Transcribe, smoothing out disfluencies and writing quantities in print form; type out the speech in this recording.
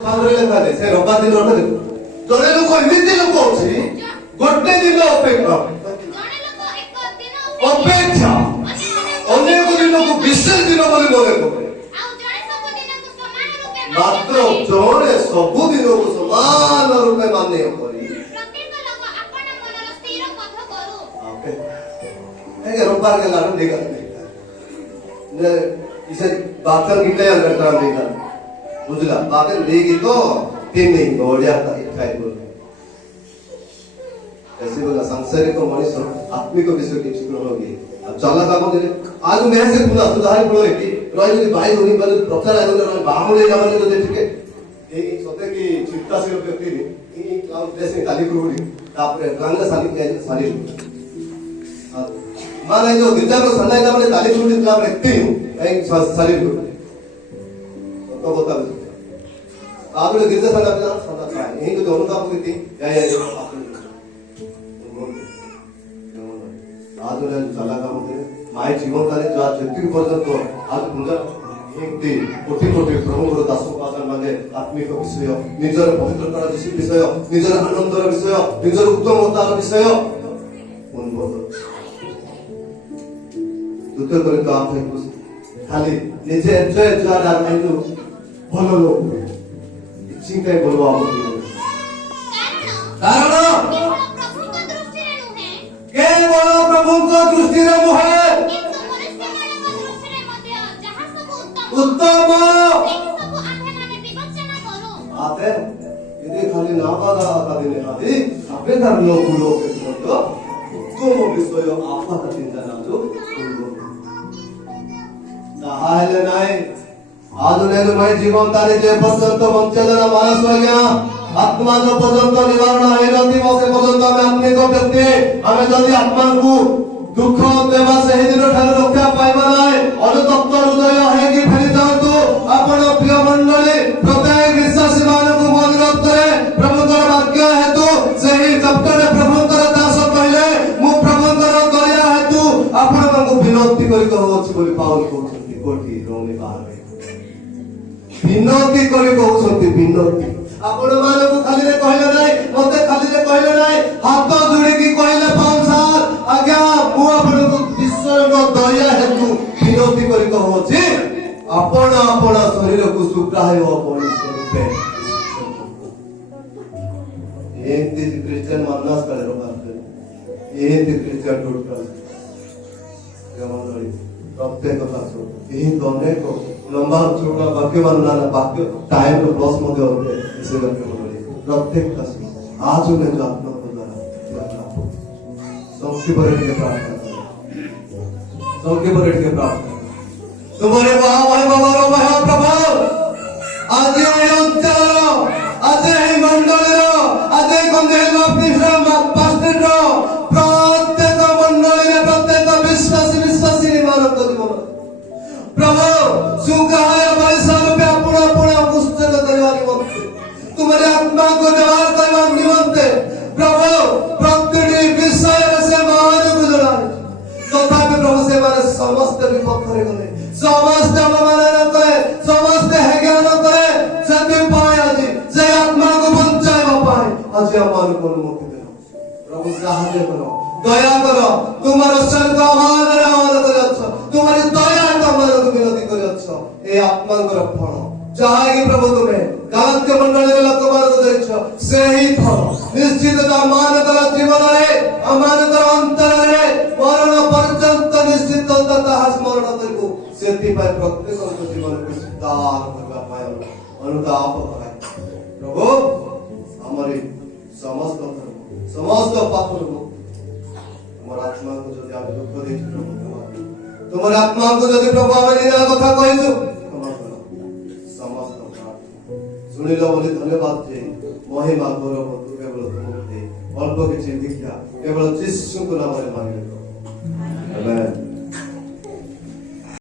ଲେଖାଯାଏ ସେ ରବିବାର ଦିନ ଜଣେ ଲୋକ ଏମିତି ଲୋକ ଅଛି ଗୋଟେ ଦିନ ଅପେକ୍ଷା ଅନେକ ଦିନକୁ ବିଶେଷ ଦିନ ବୋଲି ମନେ କରେ। ମାତ୍ର ଜଣେ ସବୁ ଦିନକୁ ସମାନ ରୂପେ ମାନେ କରି रविवार के लाडू देगा ने इसे बातन गिटे अंदर काम देगा बुझला बातन देगी तो तीन नहीं बढ़िया था इठाई बोल ऐसे बोला संसारिक को मनीष आत्मिक विषय की चित्र होगी अब चला काम दे आज मैं से पूरा सुधार बोले कि रोज की भाई होनी बल प्रचार आए तो बाहुले जाने तो देख के ये सोते की चित्ता से व्यक्ति ने ये क्लाउड ड्रेसिंग ताली करूंगी तापरे रंग साली के साली माने जो गिरजा को संडे का मैंने ताली करूंगी क्लाब रखती हूँ एक साली को तो बता दो आप लोग गिरजा संडे पे जाना संडे का यही तो दोनों का पुकिती या आज उन्हें चला का मुझे माय जीवन का जो आज जतिक पर्यंत तो आज पूजा एकटी कोटि कोटि प्रभु दासों का माने आत्मिक विषय निजर पवित्रता विषय निजर आनंदर विषय निजर उत्तमतार विषय उन्मोद दूसरे करे तो आप खाली निजे एंजॉय जाना आइलो भलो लोग चिंता बोलो आप कारण केवल प्रभु को दृष्टि रे मुहे उत्तम आते यदि खाली ना पादा दिने खाली आपे कर लोग के तो उत्तम विषय आपा चिंता ना जो ताहाले नाही आदुनेनु मय जीवन तारे जे पर्यंत वंचना मानस आज्ञा आत्मा जो पर्यंत निवारण हैनथि से पर्यंत हम अपने को व्यक्ति हमें जदि आत्मा को दुख देवा सही दिन ठार रक्षा पाइबा नाही अनुतप्त हृदय है कि फेरी जातु अपन प्रिय मंडली प्रत्येक विश्वासी मानक अनुरोध करे प्रभुकर वाक्य हेतु सही चैप्टर प्रभुकर दास कहले मु प्रभुकर दया हेतु आपण को विनती करि कहउछि बोली पाउल कहउछि कोठी रोने बाहर विनती करि कहउछि विनती आपण मानक खाली रे कहले नाही मते खाली रे कहले नाही हाथ जोड़ी की कहले पाउल सार आज्ञा मु आपण को ईश्वर दया हेतु विनती करि कहउछि आपण आपण शरीर को सुग्राह्य परि स्वरूपे एंती क्रिश्चियन मानस करे रो बात एंती क्रिश्चियन टोटल गमनरी प्रत्येक दासो यही अनेक लंबा छोटा वाक्य मानना वाक्य टाइम तो प्लस मध्ये होते इसे वाक्य मनोरी प्रत्येक दासो आज में जो आत्मा को द्वारा संख्य पर के प्रार्थना संख्य पर के प्रार्थना तुम्हारे वहां बाबा प्रभु आज ये अंचल आज ये मंडल आज ये कंदेल ऑफिसर पास्टर प्रत्येक मंडल प्रत्येक विश्वासी निवारण जीवन प्रभु सुग्राह्य परिसर पे अपना अपना पुस्तक करवा निमंते तुम्हारे आत्मा को व्यवहार करवा निमंते प्रभु प्रत्येक विषय से मान को जड़ाए तथापि प्रभु से माने समस्त विपद करे गले समस्त अवमान करे समस्त हेज्ञान करे सत्य पाए आज से आत्मा को बचाए पाए आज हमारे को मुक्ति दे प्रभु सहायता करो दया करो तुम्हारा स्वर्ग आह्वान करे अच्छा तुम्हारी दया तुम्हारे को विनती करे अच्छा ए आत्मा को फल चाहे प्रभु तुम्हें गांत्य मंडल रे लोक मान को देछ से ही फल निश्चित मान कर जीवन रे अमान कर अंतर रे मरण पर्यंत निश्चित तथा स्मरण करको सेति पर प्रत्येक को जीवन को सुधार करबा पाए अनुताप कराए प्रभु हमारे समस्त पाप हमारा आत्मा को जो आप दुख दे तुम्हारे आत्मा को यदि प्रभु हमें निना कथा कहिसु समस्त सुनिलो बोली धन्यवाद जे महिमा गौरव तू केवल तुमको दे अल्प किछि दीक्षा केवल यीशु को नाम रे मांगे आमेन।